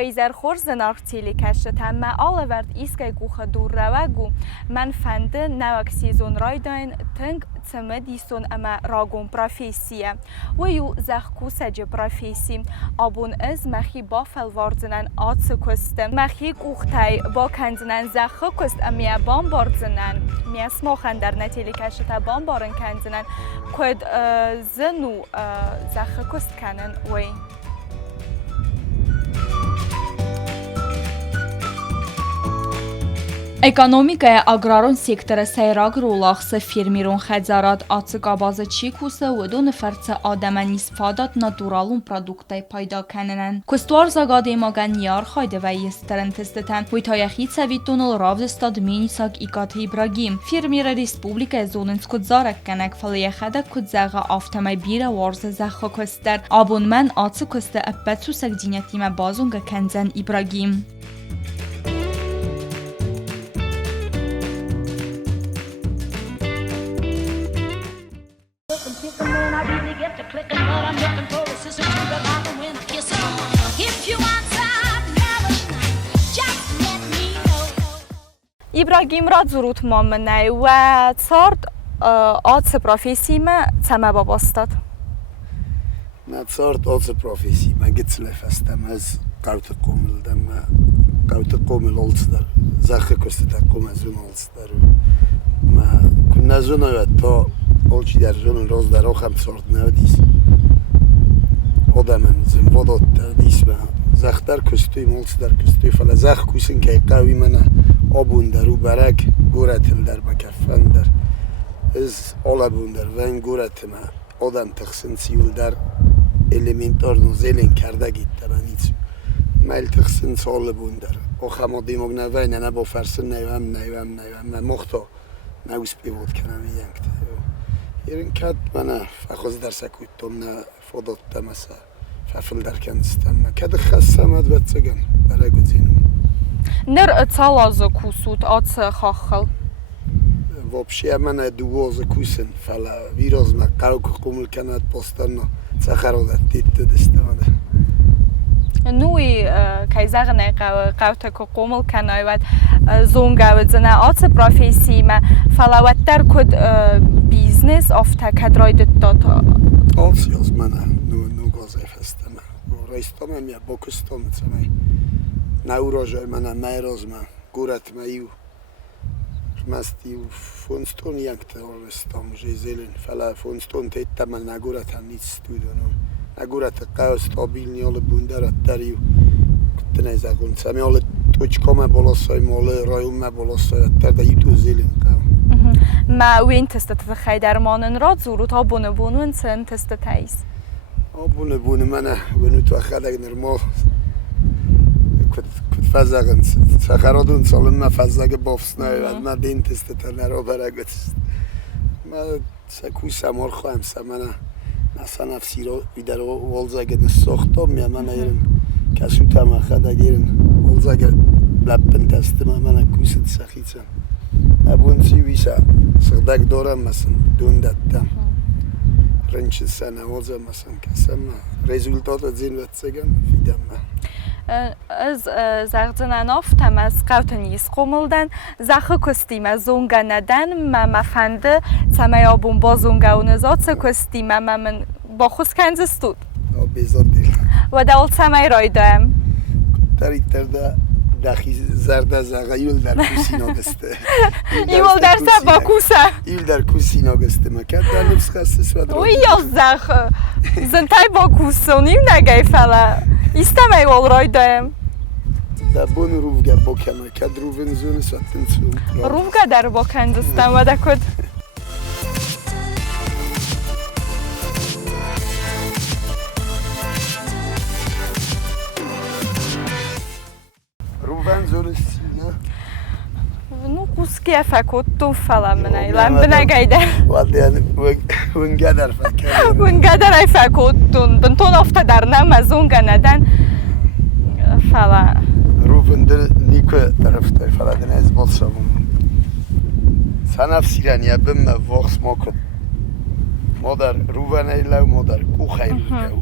ویزر خورز نارتیلی کشته ما آل ورد ایسکای گوخه دور روگو من فنده نوک سیزون رایداین تنگ تمدیسون اما راگون پروفیسیه و یو زخکو سج پروفیسی آبون از مخی با فلواردنن آتس کستم مخی گوختای با کندنن زخ کست امیا بام باردنن میاس مخن در نتیلی کشته بام بارن کندنن کد زنو زخ کست کنن وی Экономикая аграрон сектора сайраг рулахса фермерон хадзарат ацыга база чикуса удон ферца адаман истфадат натуралун продуктай пайда кананан. Кустуар загаде маган яр хайде ва естерен тестетан. Витаяхи цавитунул равдестад минисак икат Ибрагим. Фермера республика зоненс кудзарак канак фалияхада кудзага автомай бира варза заха кустер. Абонман ацы кусте аппетсусак динятима базунга канзан Ибрагим. Ибрагим радзурут мамнай ва цард ац профессима цама бабастад. На цард ац профессима гитслеф астам аз قوت قومل دم قوت قومل olslar زخ کست قوم ازون olslar ما كنا زون تا olchi در زون روز در آخم سرد نودیس آدمن زن وداد دیس به زخ در کستوی مولس در کستوی فلا زخ کوسن که قوی منه آبون در و برک گورتل در بکفن در از آلبون در و این گورت ما آدم تخسن سیول در elementar نوزلین کرده گیت من ایچ میل تخسن سال بون در آخم دیماغ نوی نه با فرسن نویم مختا نویس بیود کنم اینکت یرین کد من فخوز در سکوتم نه فدات تمسا ففل در کنستم کد خستم اد بتسگن برای گزینم نر اتصال کوسوت آت خاخل вообще من دوواز کوسن فلا ویراز ما قلق قومل کند پستن سخرادت دیت دستمده نوی کایزاغ قوت قومل کنای و زونگاود زنه آت پروفیسی ما فلا و در کد بیزنس آفتا کدرای داد آسیاز من نو گازه فستم رایستم هم یا باکستان مثلا نوراجای من میراز من گورت میو مستی و فونستون یک ترورستم جیزلین فلا فونستون تیت من نگورت هم نیست دونم نگورت قوس تابیل نیال بوندرت دریو کت نیزگون سمی آل توچکام بالاسای مال رایوم بالاسای تر دیو تو زیلین قوم ما وین تستت خیدرمانن را زورت ها بونون سن تستت هیس بونه منه ونو تو خدای نرمال کت فزگن سخرادون سالم ما فزگ بافس نه ما دین تست نرا برگت ما سکوی سمار خواهم سمنه مثلا نفسی رو بیدار والزاگ ساختم یا من ایرم کسو تام خدا گیرن والزاگ لبن تست من کوست سخیتم ابون سی ویسا صدق دارم مثلا دون دادم رنج سنه والزا مثلا کسم رزولتات زین وتسگن فیدم از زغزنن آفتم از قوت نیست قوملدن زخ کستیم از زونگا ندن ما فنده تمای آبون با زونگا و نزاد کستیم من با خوز کنز استود بیزاد دیل و دول تمای رای دایم تریک ترده دخی زرده زغا ایول در کوسی ناگسته ایول در سبا کوسه ایول در کوسی ناگسته مکد در نفس خسته سود اوی یا زخ زنتای با کوسه نیم نگه فلا İstem eyval raydayım. Da bunu ruvga bakama kad ruven zone sattın su. Ruvga der bakan istem ve de kod. Ruven zone sine. Nu kuski efekottum falan menay. Lan bana gayda. Vallahi yani ونقدر فكر ونقدر efekottun. Benton hafta der namazunga neden falan. Ruven نیکو طرفدار فلادن از بالسامون. سنف سیرانی ابم وقت ما کد. مادر روون ایلا و مادر کو خیلی جو.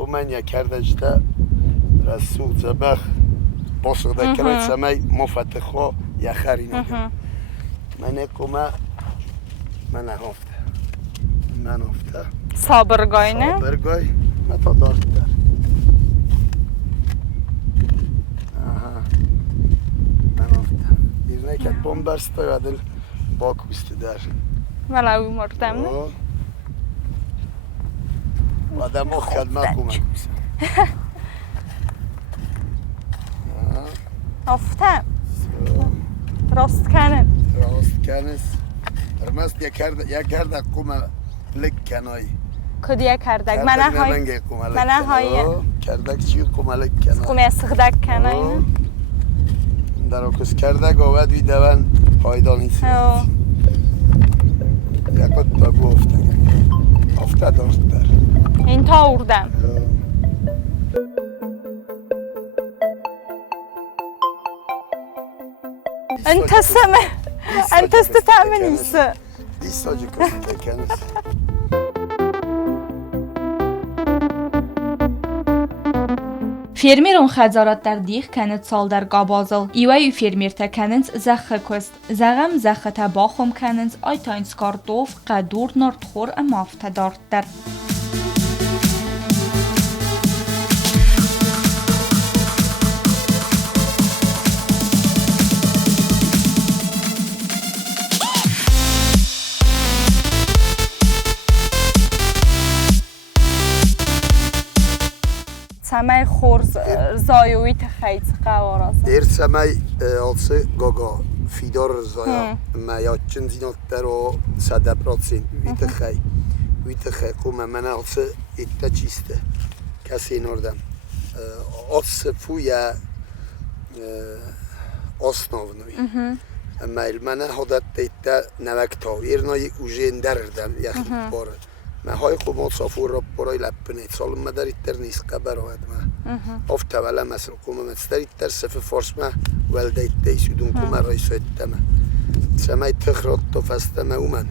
و من یک کردش تا رسوق زبخ باسق دکرای سمی مفتخوا یخری نگم من اکومه من هفته من هفته صابرگای نه؟ صابرگای متا دارت در من هفته دیر نکد بومبرستای و دل باکوست در ولو مردم نه؟ و آدم ها خدمت کمک میسن هفته راست کنن راست کنس رمست یک کرده کمه لک کنایی کدیه کردک منه های کردک چی کمه لک کنایی کمه سخدک کنایی در اکس کردک آود وی دوان پایدانی سیاد یک تا گفته هفته داشت در این تا اردم انت استتعمليسه دي ساجي كنت كانت Фермерон хазарат дар дих канет сал дар габазал. Иваю фермер та канет захха кост. Загам захха та бахом канет ай таинс картоф қадур норд хор амафта дарт дар. سمای خورز زایوی تخیط قوارا دیر سمای آلسه گاگا فیدار زایا ما یا چند زینات در و 100% ویت خی قوم من آلسه ایتا چیسته کسی نردم آلسه فویا آسناو نوی اما المنه حدت ایتا نوکتاو ایرنای اوژین دردم یخی باره من های قوم صافور را برای لپنه سال ما در ایتر نیست قبر آمد ما افت ولی مثل قوم مستر ایتر صفه فارس ما ولده ایتا ایسودون قوم رایسو ایتا ما سمای تخرات تا فسته ما اومن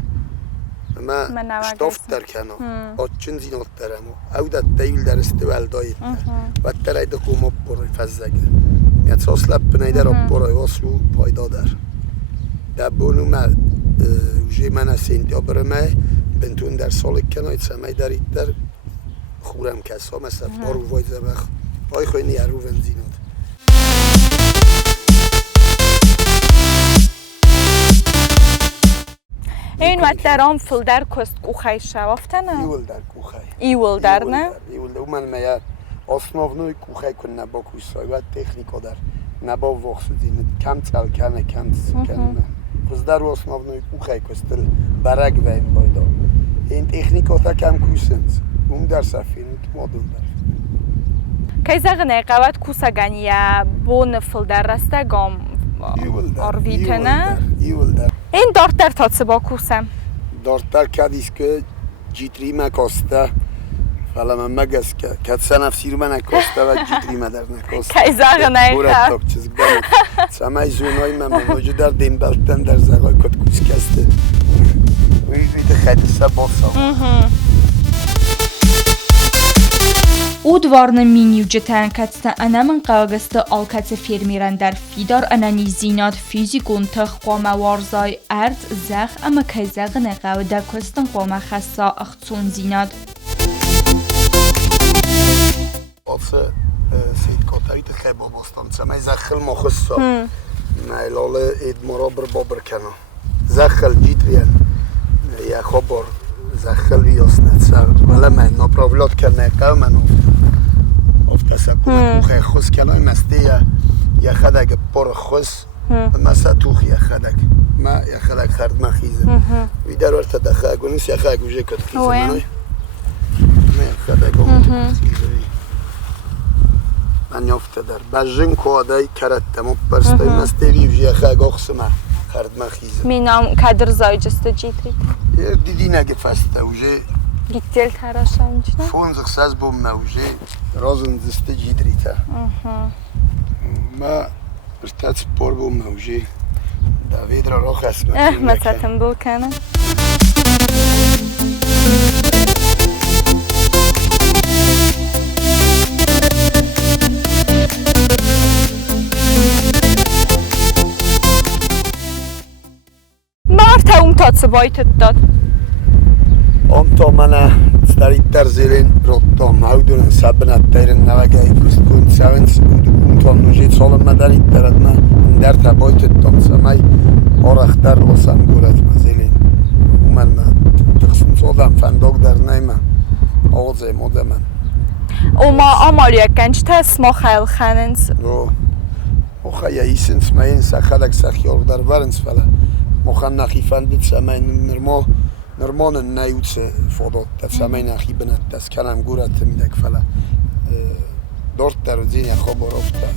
ما شتافت در کنا آچن زینات درم او در تیول در است ولده ایتا و تر ایده قوم برای فزدگه میاد ساس لپنه در برای واسو پایدا در بونو ما اوژه من از اینجا برمه بنتون در سال کنایت سمای در ایتر خورم کسا مثلا بارو وای زبخ آی خوی نیارو ونزینات این وقت در آن فل در کست کوخای شوافته نه؟ ایول در کوخای ایول در نه؟ ایول در من میاد آسناو نوی کوخای کن نبا کوشای و تکنیکا در نبا وقت دینه کم تل کنه کم کنه خود در آسناو نوی کوخای کستل برگ و این بایدا این تکنیکا تا کم کوسند اون در سفینه تو مادون در که زغنه قوت کوسا گنیه بون فل در رسته گام آرویته نه؟ ایول در این دارت در تاتسه با کوسم؟ دارت در کدیست که جیتری مکاسته فعلا من مگس که کدسه نفسیر من نکاسته و جیتری من در نکاسته که زغنه بورت تاک چیز گمت سمای زونای من موجود در دیمبلتن در زغای کد کوس کسته ویده خدیسه باسا Udvarны minjujetən kətstə ənəmin qavqıstı alkatı fermirən dar fidar ənəni zinat fizikun tıq qoma varzay ərd zəx əmə kəzəğinə qavda köstən qoma xəssa əxtsun zinat. Alsı Seyit Katavit xeyba bastan səməy zəxil moxıssa məylalı edmara bir babır kəna zəxil citriyən ya xabar زخل بیاسنت سر ولی من نپراولات کنه قوم من افته سکونه کوخه خوز کنه مسته یا خدک پر خوز مسته توخ یا خدک ما یا خدک خرد مخیزه وی در ورت دخه گونیس یا خدک وجه کد خیزه منوی ما یا خدک خیزه من یافته در بجن کوادای کرده مپرسته مسته ریوژی یا خدک آخسمه خرد مخیزه مینام کدر زایجسته جیتریت دیدی نگه فسته اوژه گیتل تراشن چنه؟ فونزق ساز بوم اوژه رازن زسته جیدریته ما ارتاد سپور بوم اوژه داوید را خسمه مثلا بول کنه بایت داد؟ تا من ستارید در زیرین رفتم هودون سبنت ترین نوگای کستون سوینس بود تا نوجید سالم مدارید درد من در تبایت دادم سمی آرختر لسم گورت مزیلین من تقسیم سادم فندق در نیمه آوازه موده من او ما آمالیا کنچ تست ما خیل خاننس خیلی ایسنس ماین سخلک سخیار در ورنس فلا مخن نخی فندید سمین نرمان نیوت فادات در سمین نخی بند دست کنم گورت میدک فلا دارت در زین خواب رفته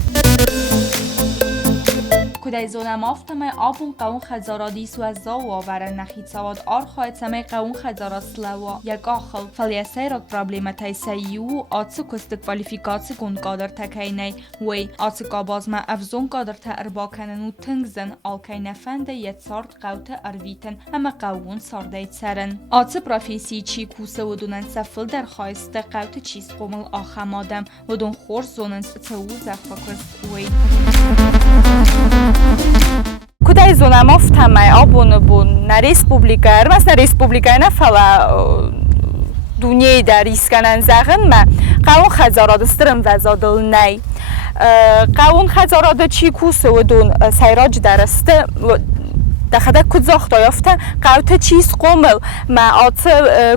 کدای زونم آفتمه آبون قوون خزارادی سوزا و آوره نخید سواد آر خواهد سمه قوون خزارا سلوا یک آخل فلیسه را پرابلیمه تایسیو آتسو کست کوالیفیکاسی کن قادر تکینه وی آتسو قابازمه افزون قادر تا اربا کنن و تنگزن آلکای نفنده یت سارد قوت ارویتن همه قوون سارده سرن آتسو پروفیسی چی کوسه و دونن سفل در خواهسته قوت چیز قومل آخم آدم و دون خورس زوننس تاو زفاکست وی کدای زونم آفتمه آبون بون نه ریسپوبلیکا مثلا ریسپوبلیکا نه فلا دنیای در ریسکنن زغن ما قوون خزاراد استرم وزادل نی قوون خزاراد چی کوسه و دون سیراج درسته دخده کد زاخته یافته قوت چیز قومل ما آت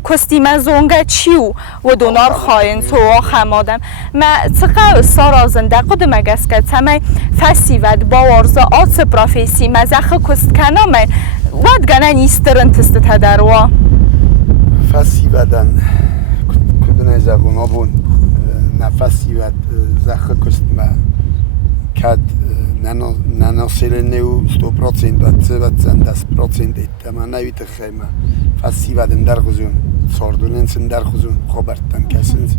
کستیم زونگه چیو و دونار خواهین تو خمادم ما چقدر سارازنده قدم اگست که تمه فسی ود باورزا آت پروفیسی مزخ کست کنامه ود گنه نیسترن تست تدروا فسی ودن کدنه زغونا بون نفسی ود زخ کست ما کد نناسیل نیو 100% و 10% ایت ما نویت خیمه فسی ودن در خزون ساردوننسن در خزون خبرتن کسنز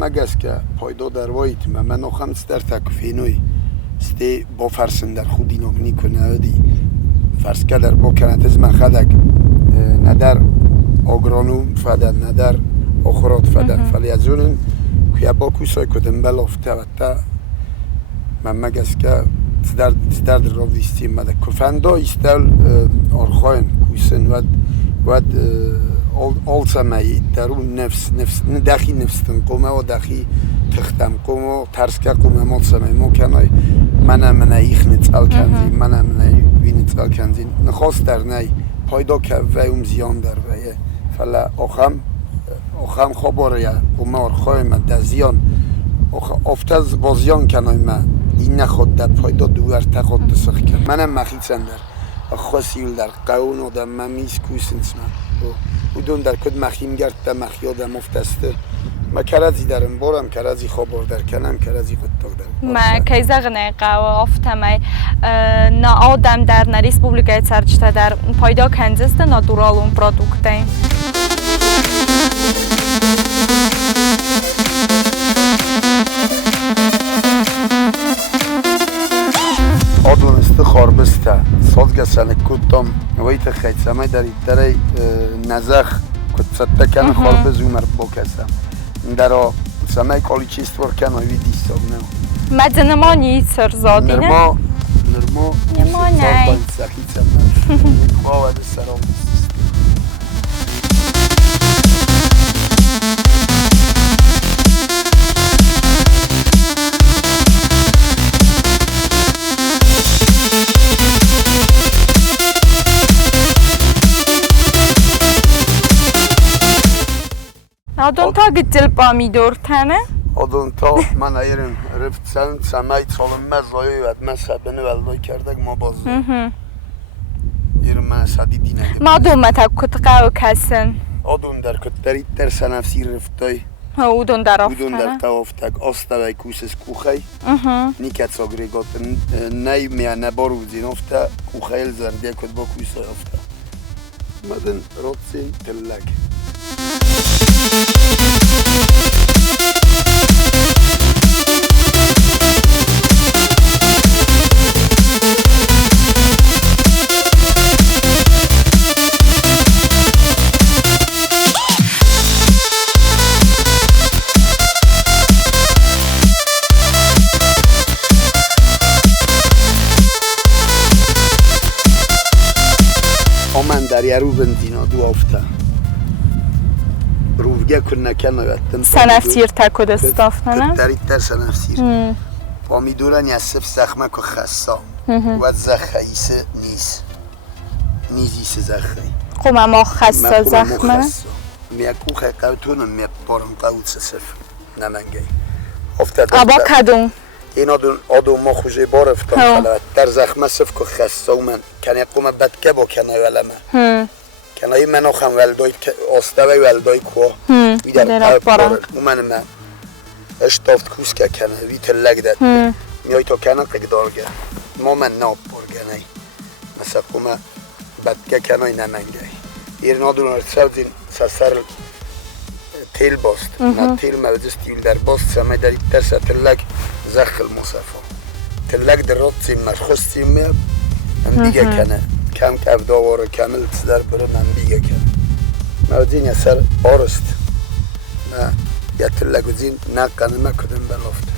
ما گست که پایدا در وایت ما نخم در تکفینوی ستی با فرسن در خودی نگنی کنه دی فرس که در با کنت از من خدک ندر آگرانو فدن ندر آخرات فدن فلی از اونن خویا با کوسای کدن بلافته و تا من گست که در را ویستیم مده کفندا ایستل آرخاین کوسن و آل سمایی درون نفس دخی نفستن قومه و دخی تختم قومه و ترسکه قومه مال سمایی مو کنای من ایخ نتسال کنزین من وی نتسال کنزین نخواست در نی پایدا که ویم زیان در ویه فلا آخم خباره قومه آرخاین مده زیان افتاز با زیان کنای من این نخود در پایدا دوار تخود تسخ کن منم مخیصن در خواستیل در قوون و در ممیز کوسنس من و دون در کد مخیم گرد در مخیادم افتسته ما کرازی درم بارم کرازی خوابار در کنم کرازی خود تاک در ما کیزغنه قو آفتمه نا آدم در نا ریسپوبلیکای سرچته در پایدا کنزسته ناتورالون پرودوکته آدونسته خاربسته سازگه سنه کدتم ویت خیلی سمه در ایتره نزخ کد کنه خاربز اونر بکستم در سمه کالی چیست ورکن و وی دیستاب نه مدze نما نیست سرزادی نه؟ نما نه سخیت سمه خواه وده سرام آدون تا گتل بامی دورتنه؟ آدون تا من ایرم رفت سمه سالم مزایی ود مذهبنه ولدای کردک ما باز ایرم من سادی دینه ما دومه تا کتقه و کسن آدون در کتری در سنفسی رفتای اودون در آفتنه اودون در توافتک آسته وی کوسس کوخی نیکت ساگریگات نی میانه بارو زین افته کوخیل زرده کد با کوسای افته مدن راتسین تلک یارو بندینا دو آفته روفگه کنه کنه وقتن سنفتیر تکود استافنم دارید در سنفتیر پامی دورن یسف زخمه که خسا و زخیسه نیزیسه زخی خب ما خسا زخمه میکو خی قوتونم میپارم قوت سفر نمنگی ابا کدوم این آدم ما خوشه بار افتان خلوت در زخمه صف که خسته و من کنه قوم بدکه با کنه ولمه کنه ای من آخم ولدای آسته و ولدای کوه وی در قوت بارد و من اشتافت کوس که کنه وی تلگ داد میای تا کنه قدار گه ما من ناب بار گنه مثل قوم بدکه کنه نمنگه این آدم ارتسال دین سر تیل باست نه تیل ملجست تیل در باست سمه در ایترس تلگ زخل مصفا تلگ در راد سیم مرخص سیم میاب من بیگه کنه کم که افداوار کامل در برو من بیگه کنه مردین یه سر آرست نه یه تلگ و زین نه قنمه کدن بلافته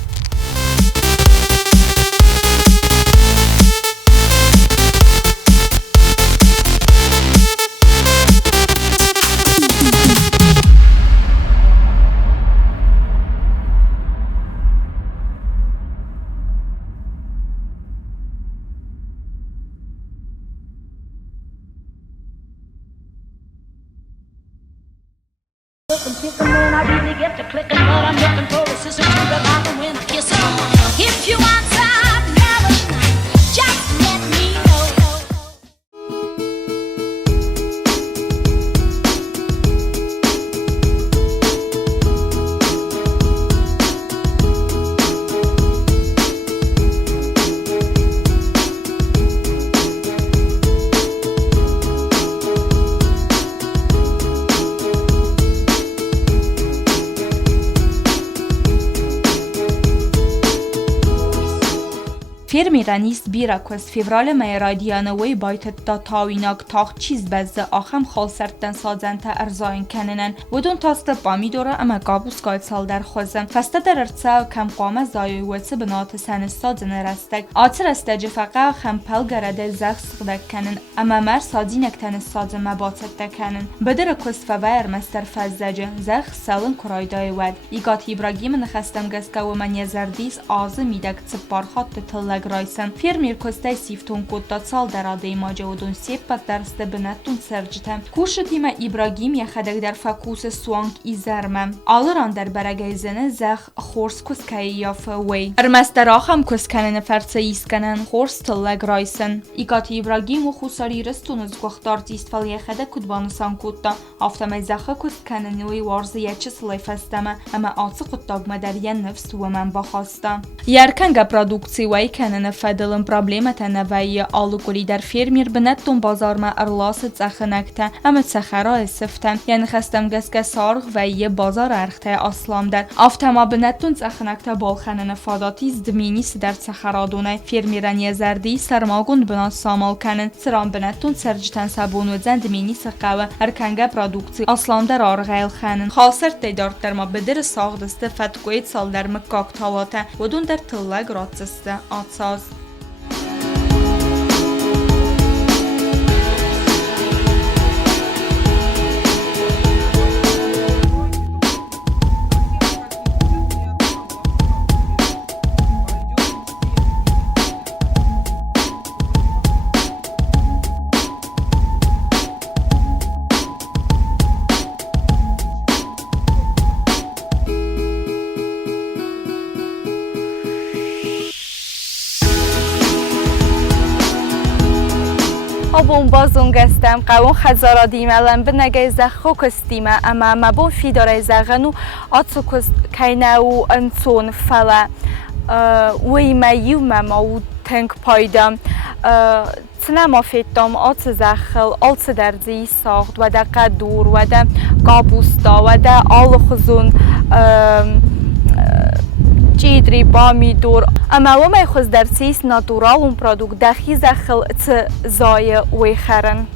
Kicking when I really get to clicking, but I'm looking for a sister to revive them when I kiss them. If you want some love, just let me know. Fermiranis Birakus fevral meyradiyanaway baytet da tawinak taq çiz bezze axam xalsertten sazente erzayn kenenen ودون تاست بامیدوره اما قابوس قاید سال در خوزم فسته در ارتسا کم قامه زایوی وچه بنات سنستاد نرستگ آتر استجه فقا خمپل گرده زخ سقدک کنن اما مر سادینک تنستاد مباتت دکنن بدر کست فویر مستر فزجه زخ سالن کرایدای ود ایگات ایبراگیم نخستم گسکه و من یزردیس آزه میدک چپار خط تلگ رایسن فیرمیر کسته سیفتون کد سال در آده ماجه ودون سیپت درسته بنتون سرجتم کوشتیم ایبراگیم یخدک در فکوس سوانک ایزرمم آلران در برگیزنه زخ خورس کسکه یافه وی ارمستر آخم کسکنن فرسه ایسکنن خورس تلگ رایسن ایگات ایبراگیم و خوصاری رستون از گختار زیست فل یخده کدبانسان کدتا آفتم زخه کسکنن وی وارزه یچه سلی فستمه اما آتس قطاق مدریه نفس و من بخواستم یرکنگ پرادوکسی وی کنن فدلن پرابلیمت نوی آلوگولی در فیرمیر بنتون بازار ما ارلاست زخه نکته اما سخرا سفتن یعنی خستم گسکه سارغ و یه بازار ارخته اسلام در آفتما بنتون زخنکته بالخنن فاداتی زدمینیس در سخرادونه فیرمیرن یه زردی سرماگون بنا سامال کنن سران بنتون سرجتن سبون و زندمینی سقوه ارکنگه پرادوکسی اسلام در آرغیل خنن خاصر تیدارت در ما بدر ساغدسته فتگوید سال در مکاک تالاته ودون در تلگ راتسته آتساز بون بازون گستم قوون خزارا دیملن بنگه زخو کستیمه اما مبون فیداره زغنو آتسو کست کینه و انسون فلا وی میو مماو تنگ پایدم تنما فیتم آت زخل آت درزی ساخت و ده قدور و ده قابوستا و ده آل خزون جیدری بامی دور اما و می خوز در سیس ناتورال اون پرادوک دخی زخل ت زای وی خرن